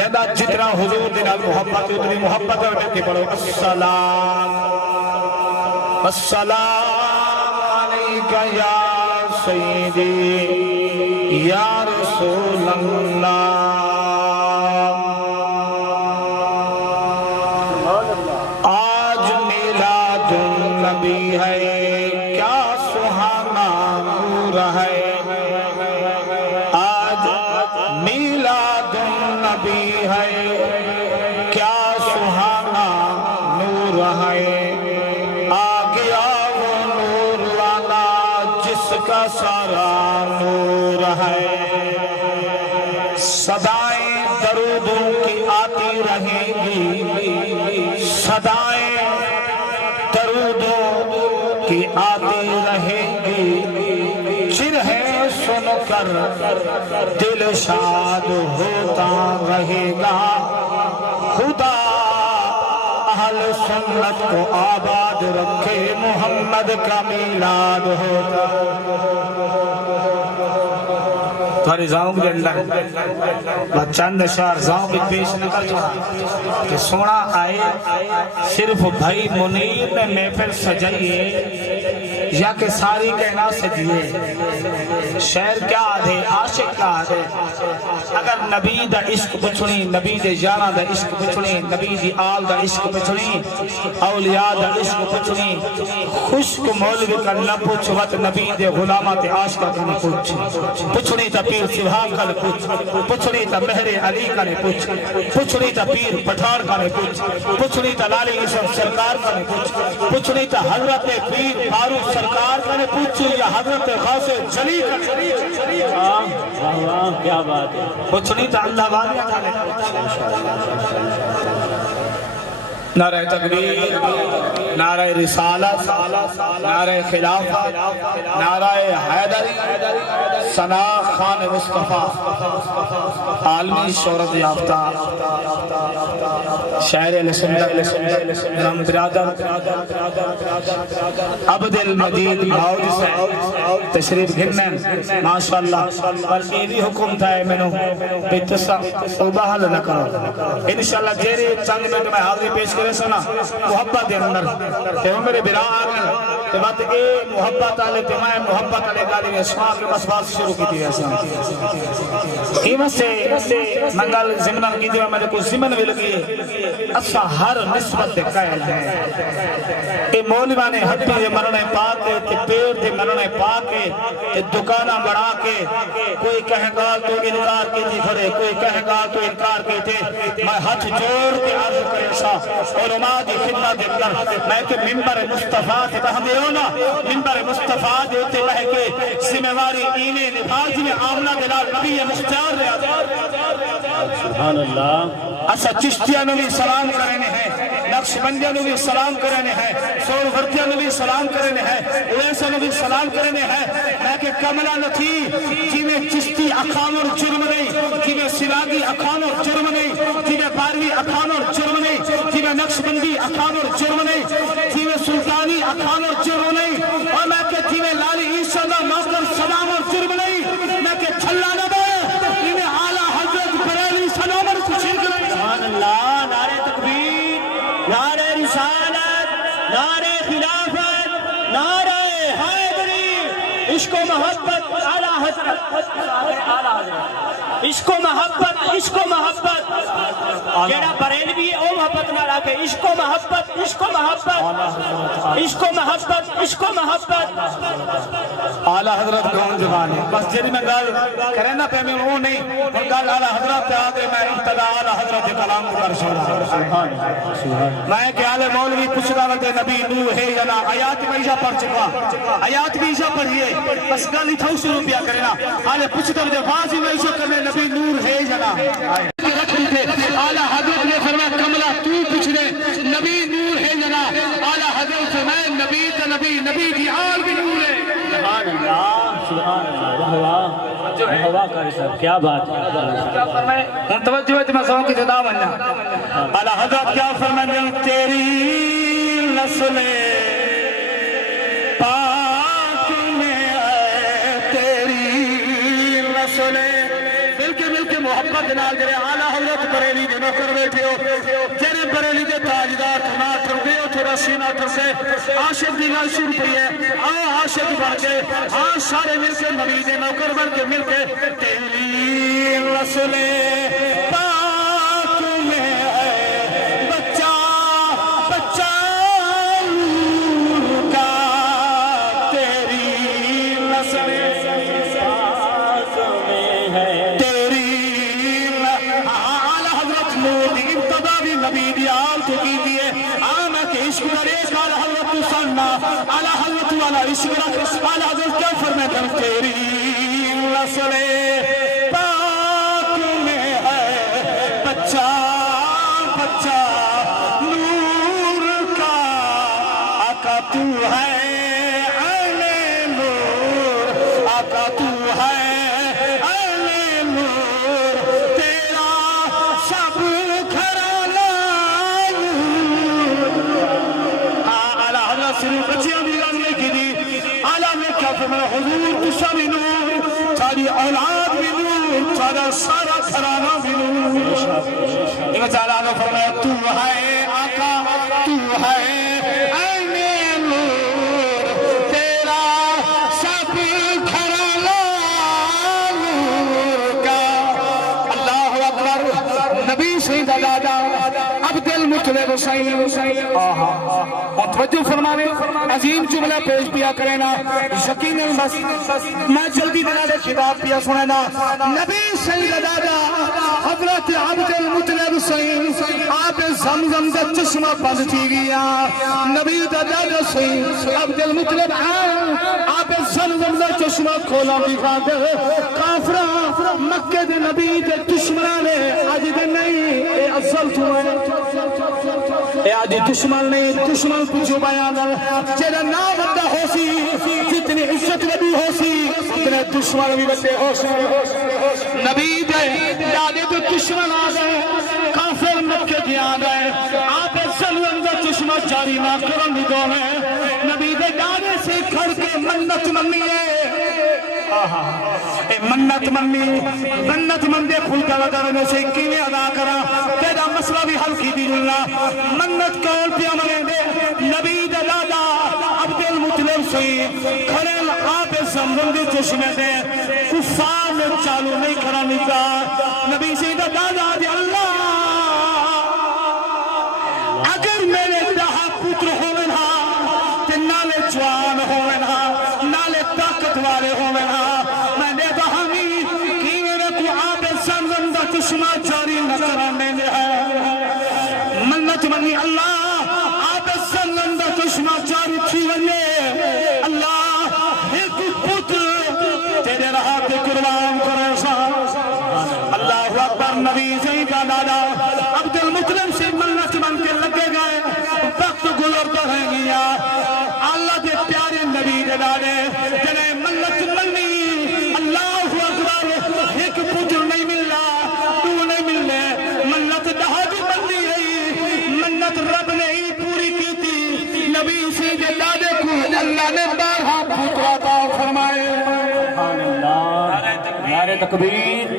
جیدہ جتنا حضور دنال محبت اتنی محبت ہے انہیں کی پڑھو السلام السلام علیکہ یا سیدی یا رسول اللہ آج میلاد النبی ہے کیا سہانا نور ہے آج میلاد النبی ہے کیا سہانا نور ہے آ گیا وہ نور والا جس کا سارا نور ہے صدائیں درودوں کی آتی رہیں گی صدائیں درودوں کی آتی رہیں گی چرہیں سن کر دل شاد ہوتا رہے گا خدا اہل سنت کو آباد رکھے محمد کا میلاد ہوتا تھوڑی زاؤں کے اندر چند شعر زاؤں بھی پیش نہ کر چھوڑا کہ سونا آئے صرف بھائی منیر نے محفل سجائیے یا کہ ساری کہنا سجیے شہر کیا آدھے عاشق کیا آدھے اگر نبی دا عشق بچھنی نبی دے جانا دا عشق بچھنی نبی دی آل دا عشق بچھنی اولیاء دا عشق بچھنی خشک مولوی کا نہ پوچھ وقت نبی دے غلامات عاشقہ کا نہ پوچھ پوچھنی تا پیر سبحان کا نے پوچھ پوچھنی تا مہر علی کا نے پوچھ پوچھنی تا پیر پٹھار کا نے پوچھ پوچھنی تا لالی عشق سرکار کا نے پوچھ پوچھنی تا حضرت پیر فاروق سرکار کا نے پوچھ یا حضرت خاص جلی کا کیا بات ہے پوچھنی تا اللہ والیہ کا نے نعرہ تکبیر نعرہ رسالت نعرہ خلافت نعرہ حیدری ثنا خان مصطفیٰ عالمی شہرت یافتہ شاعر لسنت رم برادر عبد المجید ماؤد سے تشریف گھنن ماشاءاللہ پر یہ بھی حکم تھا ہے میں نے بیتسا اوباحل نہ کرو انشاءاللہ جیرے چند میں میں حاضری پیش کرے سنا محبت دے اندر کہ وہ میرے برا آگئے کہ بات اے محبت آلے پیمائے محبت آلے گالی میں اسماء کے بس بات شروع کی تھی ایسا قیمت سے منگل زمنان کی دیوہ میں نے کچھ زمن بھی لگی اچھا ہر نسبت دے قائل ہے اے مولوانے ہٹی دے مرنے پاکے تے پیر دے مرنے پاکے تے دکانہ بڑھا کے کوئی کہیں گا تو انکار کی تھی کھڑے کوئی کہیں گا تو انکار کی تھی میں ہاتھ جوڑ کے عرض کرے ایسا علماء دی خدمت دے کر میں کہ منبر مصطفیٰ تے بہمے ہونا منبر مصطفیٰ دیتے بہ کے سمواری اینے نبھاج میں آمنہ دلال نبی مختار رہا سبحان اللہ اسا چشتیہ نبی سلام کرنے ہیں نقشبندیہ نبی سلام کرنے ہیں سور ورتیہ نبی سلام کرنے ہیں اویسہ نبی سلام کرنے ہیں میں کہ کملہ نتھی جی میں چشتی اخان اور جرم نہیں جی میں سراغی اخان اور جرم نہیں جی میں باروی اخان اور جرم نہیں جی میں نقشبندی اخان اور جرم نہیں جی میں سلطانی اخان اور جرم نہیں اور میں کہ جی میں لالی عیسیٰ اللہ ماسٹر سلام اور جرم نہیں میں کہ چھلا نہ دے جی میں اعلیٰ حضرت بریلی سلام اور خوشی کریں سبحان اللہ نعرہ تکبیر نعرہ رسالت نعرہ خلافت نعرہ حیدری عشق و محبت اعلیٰ حضرت عشق و محبت جیڑا بریلوی او محبت نہ رکھے عشق و محبت عشق و محبت عشق و محبت عشق و محبت اعلیٰ حضرت کون جوان ہے بس جیڑی میں گال کریں نا پہ میں وہ نہیں اور گال اعلیٰ حضرت پہ آگے میں ابتدا اعلیٰ حضرت کلام کر چھوڑا میں کہ آلے مولوی پوچھ دعوت نبی نور ہے یا نا آیات میں ایشا پڑھ چکا آیات بھی ایشا پڑھئے بس گالی تھاو شروع پیا کریں نا آلے پوچھ دعوت بازی میں ایشا کرنے نبی نور ہے یا نا اعلیٰ حضرت نے فرمایا کملہ تو پوچھ دے نبی نور ہے یا نا اعلیٰ حضرت سے میں نبی تا نبی کی آل بھی نور ہے سبحان اللہ ہوا کرے صاحب کیا بات ہے کیا فرمائے ہم توجہ ہے تمہیں سووں کی جدا بننا اعلیٰ حضرت کیا فرمائے تیری نسل پاک میں آئے تیری نسل مل کے محبت نال کرے اعلیٰ حضرت بریلی نوکر بیٹھے ہو جیرے بریلی دے تاجدار نہ ٹردے ہو تھوڑا سینہ ٹردے عاشق دی گل شروع پئی ہے آؤ عاشق بن کے ہاں سارے مل کے نبی دے نوکر بن کے مل کے تیری رسول پاک میں ہے بچہ بچہ نور کا تیری رسول پاک میں ہے تیری اعلی حضرت نور دی ابتدا بھی نبی دی آل تو کی دیئے آنا کہ عشق دریش اعلی حضرت سننا اعلی حضرت والا عشق رکھ اعلی حضرت کیا فرمائے کر تیری رسول پاک میں ہے بچہ بچہ نور کا آقا تو ہے عین نور آقا تو ہے عین نور تیرا سب گھرانہ نور اعلیٰ حضرت صرف بچیاں بھی لگنے کی دی اعلیٰ نے کیا فرمایا حضور تسا بھی نور ساری اولاد بھی نور سارا سارا گھرانہ بھی نور ایک تعالیٰ نے فرمایا تو ہے آقا تو ہے عین نور تیرا سب گھرانہ نور کا اللہ اکبر نبی سیدہ دادا عبد المطلب حسین توجہ فرمانے عظیم جملہ پیش پیا کرنا یقیناً بس میں جلدی دینا دے خطاب پیا سننا نبی سیدہ دادا حضرت عبد المطلب حسین آپ زمزم دا چشمہ بند تھی گیا نبی دادا حسین عبد المطلب آپ زمزم دا چشمہ کھولا بھی خاطر کافرہ مکہ دے نبی دے دشمنانے آج دے نہیں اے اصل تمہیں اے آج دشمن نہیں دشمن پوچھو بیانر جیرا نا بندہ ہو سی جتنی عزت نبی ہو سی اتنے دشمن بھی بندے ہو سی نبی دے دادے تو دشمن آ گئے کافر مکہ دی آ گئے آپ سلوم دا چشمہ جاری نہ کرن دی دو ہے نبی دے دادے سے کھڑ کے منت منی ہے اے منت مندے پھول کا وطر میں سے کیویں ادا کرا تیرا مسئلہ بھی حل کی دی اللہ منت کول پیا منے دے نبی دا دادا عبد المطلب سے کھڑے آپ زمزم دے چشمے دے کفار نے چالو نہیں کرا نکا نبی سے دا دادا دے اللہ اگر میرے دہا پتر ہوئن ہا تے نالے جوان ہوئن ہا نالے طاقت والے ہوئن ہا میں نے تو ہمیں کی میرے کو آپ زمزم دا چشمہ جاری نہ کرانے دے ہے منت منی اللہ آپ زمزم دا چشمہ جاری تھی ونیے اللہ ایک پتر تیرے رہا تے قربان کرے سا اللہ اکبر نبی سیدہ دادا عبد المطلب سے منت من کے لگے گئے وقت گزرتا رہ گیا اللہ دے پیارے نبی دے دادے جنہیں منت منی اللہ اکبر ایک پتر نہیں ملنا تو نہیں ملنے منت دہاج بندی ہے منت رب نے ہی پوری کی تھی نبی سیدے دادے کو اللہ نے بارہا پتر عطا فرمائے نعرہ تکبیر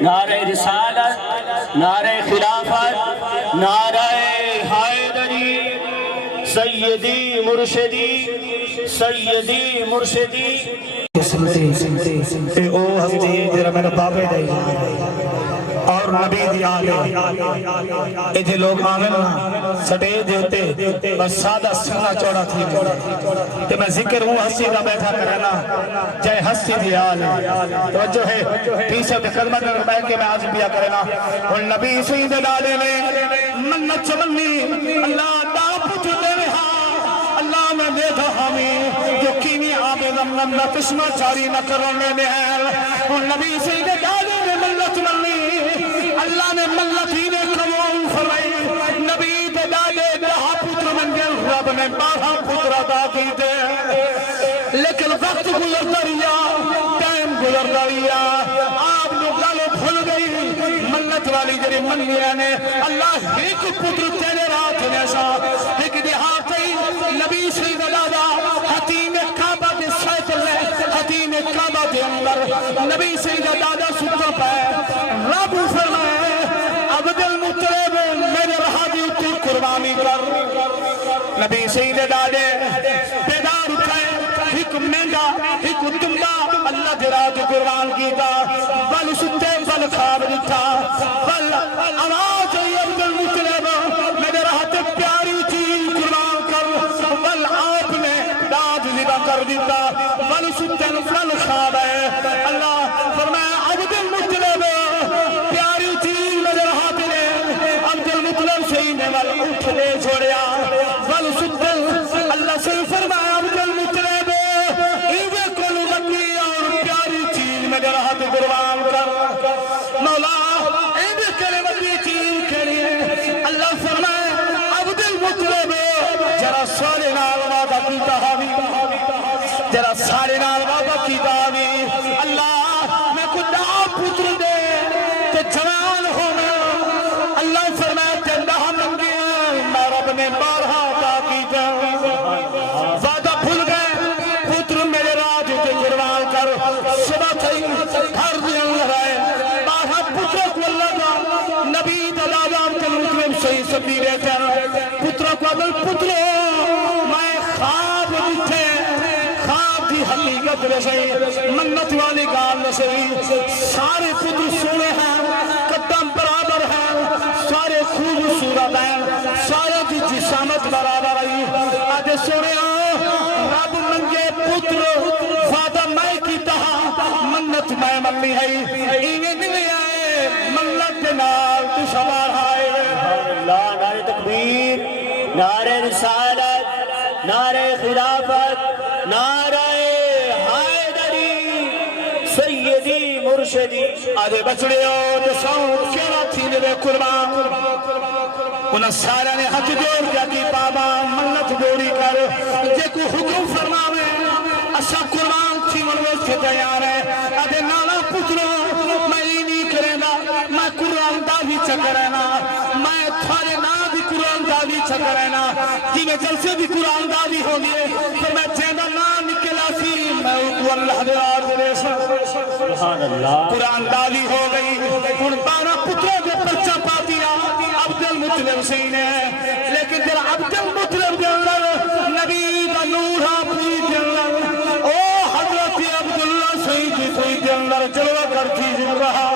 نعرہ رسالت نعرہ خلافت نعرہ حیدری سیدی مرشدی اے او ہستی جرہ میں نے بابے دائی اور نبی دی آگے اے جے لوگ آمن نا سٹے دیتے بس سادہ سنہ چوڑا تھی کہ میں ذکر ہوں ہستی دا بیٹھا کرنا جائے ہستی دی آلے توجہ ہے پیسے بکلمہ در بیٹھ کے میں عظم بیا کرنا اور نبی سید دادے نے منت چمنی اللہ دا پوچھ دے رہا اللہ میں دے تھا ہمیں جو کینی آب زمزم دا چشمہ جاری نہ کرنے دے ہے اور نبی سید دادے نے منت منی اللہ نے ملت ہی نے قبول فرمائی نبی دے دادے دہا پتر من گل رب نے بارہ پتر عطا کی دے لیکن وقت گزرتا رہیا ٹائم گزرتا رہیا آپ لوگ گالو بھول گئی ملت والی جری منیا نے اللہ ایک پتر تیرے رات نے سا ایک دیہاتی نبی سید دادا حتیم کعبہ دے سائیکل لے حتیم کعبہ دے اندر نبی سید دادا ستا پہ رب فرمائے عبد المطلب نبی سید ڈاڈے بیدار اٹھائے ایک مہنگا ایک تمبا اللہ جرا تو قربان کیتا بل ستے بل خواب دٹھا بل آواز ہوئی عبد المطلب میرے راحت پیاری چیز قربان کر بل آپ نے داد ذبح کر دیتا بل ستے بل خواب ہے اللہ فرمایا عبد المطلب پیاری چیز میرے راحت نے عبد المطلب صحیح نے بل اٹھ لے چھوڑیا بل ستے اللہ سے فرمایا عبد المطلب ایوے کلو بکی اور پیاری چیز میرے راحت قربان کر مولا ایوے کرے بکی چیز کریے اللہ فرمائے عبد المطلب جرا سارے نال وعدہ کی تحاوی جرا سارے نال وعدہ کی تحاوی اللہ میں کو دا پتر دے تے جوان ہونا اللہ فرمائے تے نہ منگیا میں رب نے بارہا عطا کی وعدہ بھول گئے پتر میرے راج تے قربان کر صبح تھی گھر دے اندر آئے بارہا پتر کو اللہ کا نبی دلالام کے مطلب صحیح سبھی رہتے ہیں پتر کو عدل پترو میں خواب دیتے خواب دی حقیقت رسائی منت والی گال رسائی سارے پتر سونے ہیں قدم برابر ہیں سارے خوبصورت ہیں سارے کی جسامت برابر آئی آدھے سونے رب منگے پتر وعدہ میں کی تہا منت میں منی ہے ایویں نہیں آئے منت کے نال تو سوار آئے اللہ نعرہ تکبیر نعرہ رسالت نعرہ خلافت نعرہ حیدری سیدی مرشدی آدھے بچڑے ہو تو ساؤں کیڑا تھی میرے قربان انہاں سارے نے ہاتھ جوڑ کیا کی بابا منت جوڑی کر جے کو حکم فرماوے اسا قربان تھی منوز کے تیار ہے آدھے نانا پترو میں ہی نہیں کریں گا میں قرآن داوی چکرنا میں تھارے نا بھی قرآن داوی چکرنا جی میں جلسے بھی قرآن داوی ہو گئے تو میں جیدہ نا نکلا سی میں اوکو اللہ دے آدھے سبحان اللہ قرآن داوی ہو گئی ان 12 پتروں کے پرچہ پا دیا عبد المطلب سین ہے لیکن پھر عبد المطلب کے اندر نبی کا نور اپنی کے اندر او حضرت عبداللہ سید سید کے اندر جلوہ کرتی رہا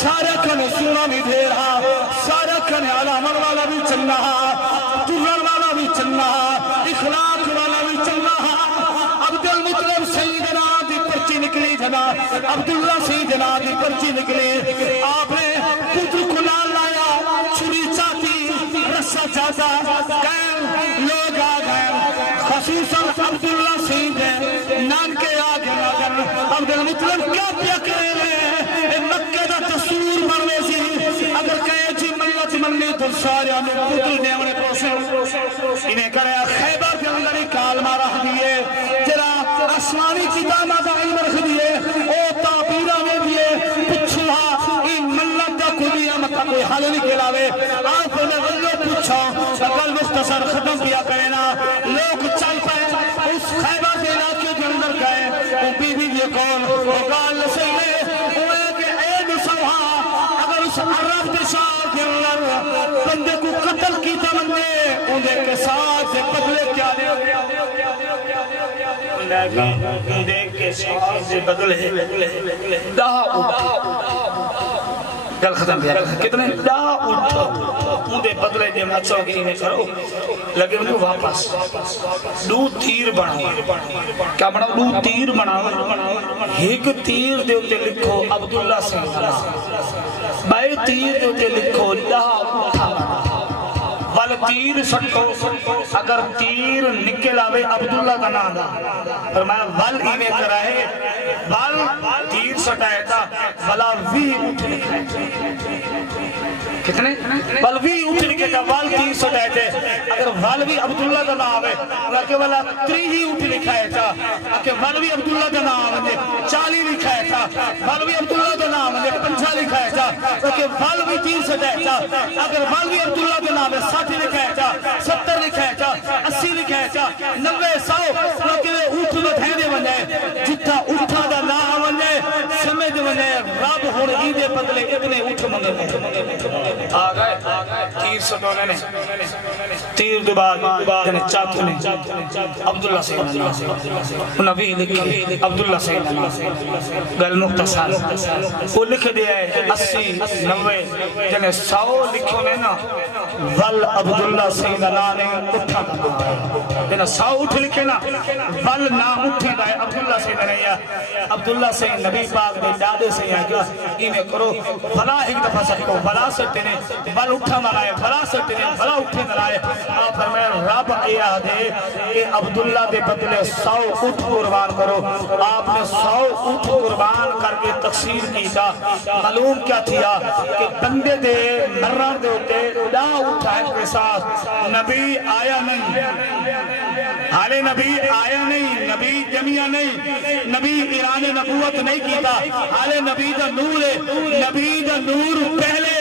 سارے کنے سونا بھی دے رہا سارے کنے علامن والا بھی چل رہا ترن والا بھی چل رہا اخلاق والا بھی چل رہا عبد المطلب سیدنا دی پرچی نکلی جناب عبداللہ سیدنا دی پرچی نکلی آپ نے پتر کو نال لایا چھری چاہتی رسا چاہتا کہیں لوگ آ گئے خصوصاً عبداللہ سید نان کے آگے مگر عبد المطلب کیا پیا کرے مکہ دا تصور مرنے سی اگر کہے جی ملت منی تو سارے ہمیں پتر نے ہمیں پوسے انہیں کرے خیبر کے اندر ہی کالمہ رکھ دیئے جرا آسمانی کتابہ دا علم رکھ دیئے او تعبیرہ میں دیئے پچھوہا ان ملت دا کوئی مکہ کوئی حل نہیں کلاوے آپ نے غلو پوچھا اگر مختصر ختم کیا کہنا لوگ چل پائے اس خیبر کے علاقے کے اندر گئے وہ بیوی یہ کون وہ قال سیدے اس عرب دشاہ کے اندر بندے کو قتل کی تمنے انہیں کے ساتھ بدلے کیا دے بندے کے ساتھ بدلے دہا اٹھا گل ختم کیا کتنے دہا اٹھا انہیں بدلے دے مچھو کے انہیں کرو لگے انہیں واپس دو تیر بناو کیا بناو دو تیر بناو ایک تیر دے ہوتے لکھو عبداللہ سیدنا بائے تیر دے ہوتے لکھو لہا اٹھا وال تیر سٹو اگر تیر نکل آوے عبداللہ کا نادا فرمایا وال اینے کرائے وال تیر سٹائے تھا ولا وی اٹھ لکھائے کتنے؟ والوی اٹھ لکھے تھا وال تیر سٹائے تھے اگر والوی عبداللہ کا نام آوے اگر والا تری ہی اٹھ لکھائے تھا اگر والوی عبداللہ کا نام آوے 40 لکھائے تھا والوی عبداللہ کا نام آوے 50 لکھائے تھا اگر والوی تیر سٹائے تھا اگر والوی عبداللہ کا نام آوے 60 لکھائے تھا 70 لکھائے تھا 80 لکھائے تھا 90 100 لیکن اٹھ میں دھینے بنے جتا اٹھا دا نام بنے سمجھ بنے رب ہون عیدے بدلے ابنے اٹھ منے آگئے کی تیر سٹونے نے تیر دے بعد جنے چاکو نے عبداللہ سیدنا نبی لکھے عبداللہ سیدنا گل مختصر وہ لکھ دیا ہے 80-90 جنے 100 لکھو نے نا ول عبداللہ سیدنا نے اٹھا جنے 100 اٹھ لکھے نا ول نام اٹھے گئے عبداللہ سیدنا یا عبداللہ سید نبی پاک نے دادے سے یا کیا انہیں کرو بھلا ایک دفعہ سکو بھلا سکتے نے بل اٹھا منائے بھلا سکتے نے بھلا اٹھے منائے آپ فرمائے رب ایا دے کہ عبداللہ دے بدلے 100 اٹھ قربان کرو آپ نے 100 اٹھ قربان کر کے تقسیم کی تھا معلوم کیا تھیا کہ بندے دے مرر دے ہوتے دا اٹھائیں کے ساتھ نبی آیا نہیں حال نبی آیا نہیں نبی جمعہ نہیں نبی ایران نبوت نہیں کیتا حال نبی دا نور ہے نبی دا نور پہلے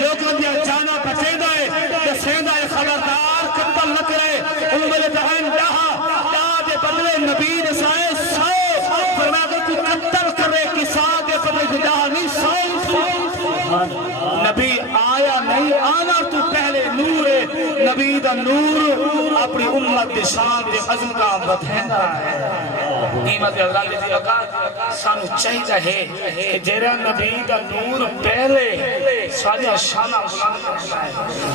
لوگوں دیا جانا بچے دائے کہ سیدہ خبردار قتل نہ کرے امبل دہن جہاں جہاں دے بدلے نبی نسائے 100 فرمایا کہ کوئی قتل کرے کسا دے بدلے جہاں نہیں 100 نبی آیا نہیں آنا تو پہلے نور ہے نبی دا نور اپنی امت دے شان دے عظم کا بتہندہ ہے قیمت حضرات جیسی اوقات سانو چاہیدہ ہے کہ جیرہ نبی دا نور پہلے ساجہ شانہ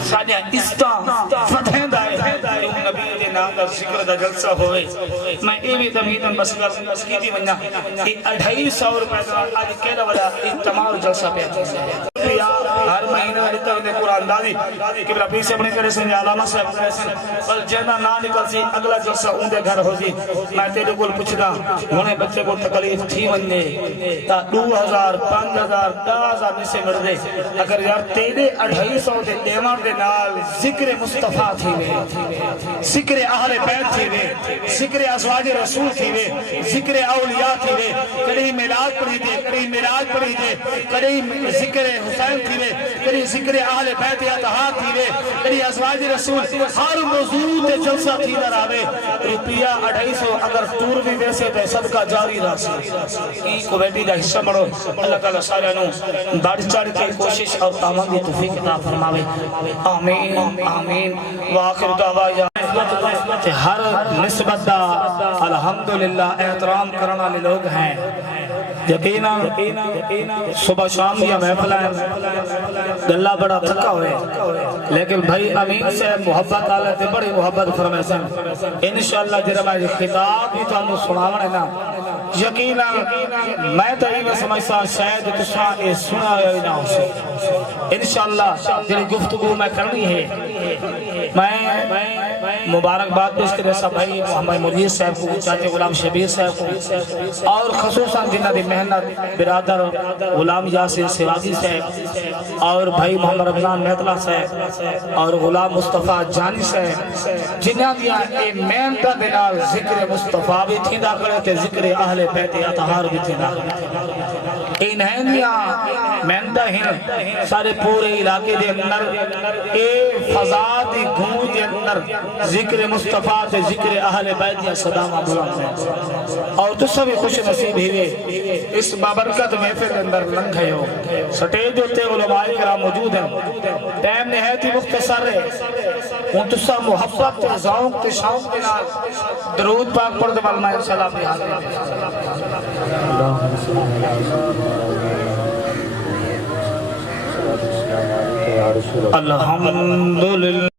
ساجہ استان فتحندہ ہے نبی دے نام دا ذکر دا جلسہ ہوئے میں ایوی تمہیدن بس کی دی منہ 250 روپے دا آج کہہ والا تمام جلسہ پہ ہر مہینہ دیتا ہے قرآن دادی کہ بلا پیسے اپنے کرے سن یا علامہ صاحب کرے سن بل جہنا نہ نکل سی اگلا جلسہ ان دے گھر ہو جی میں تیرے کول پوچھدا ہونے بچے کو تکلیف تھی وننے تا 2000 5000 10000 سے مر دے اگر یار تیرے 250 دے دیوار دے نال ذکر مصطفیٰ تھی وے ذکر اہل بیت تھی وے ذکر ازواج رسول تھی وے ذکر اولیاء تھی وے کڑی میلاد پڑھی دے کڑی میراج پڑھی دے کڑی ذکر حسین تھی وے کڑی ذکر اہل بیت اطہار تھی وے کڑی ازواج رسول ہر موضوع تے جلسہ تھی در آوے روپیہ 250 اگر ٹور بھی ویسے تے صدقہ جاری راسی ای کو بیٹی دا حصہ بڑھو اللہ تعالیٰ سارے انہوں بڑھ چڑھ کے کوشش اور تامان دی توفیق عطا فرماوے آمین آمین وآخر دعوی ہر نسبت دا الحمدللہ احترام کرنا والے لوگ ہیں یقینا صبح شام دیا محفل ہے گلہ بڑا تھکا ہوئے لیکن بھائی امین سے محبت آلہ تے بڑی محبت فرمائے سن انشاءاللہ جرہ میں خطاب بھی تو ہم سناوڑ ہے نا یقینا میں تو ہی میں سمجھتا شاید تساں اے سنا ہوئی نہ ہو سے انشاءاللہ جنہی گفتگو میں کرنی ہے میں مبارک بات پیش کرے سا بھائی محمد مرید صاحب کو چاچے غلام شبیر صاحب کو اور خصوصاً جنہ دی محنت برادر غلام یاسر سواجی صاحب اور بھائی محمد رمضان محتلہ صاحب اور غلام مصطفیٰ جانی صاحب جنہ دیا اے محنت دنال ذکر مصطفیٰ بھی تھیندہ کرے تھے ذکر اہل بیت اطہار بھی تھیندہ کرے انہیں دیا محنت ہیں سارے پورے علاقے دے اندر اے فضا دی گھوم دے اندر ذکر مصطفیٰ تے ذکر اہل بیت یا صدامہ بلند ہے اور تو سبھی خوش نصیب ہی اس بابرکت محفل اندر لنگھے ہو سٹیج ہوتے علماء کرام موجود ہیں ٹائم نہایت ہی مختصر ہے ان تو سب محبت تے ذوق تے شوق کے نال درود پاک پڑھ دے والماء صلاح پہ حاضر الحمدللہ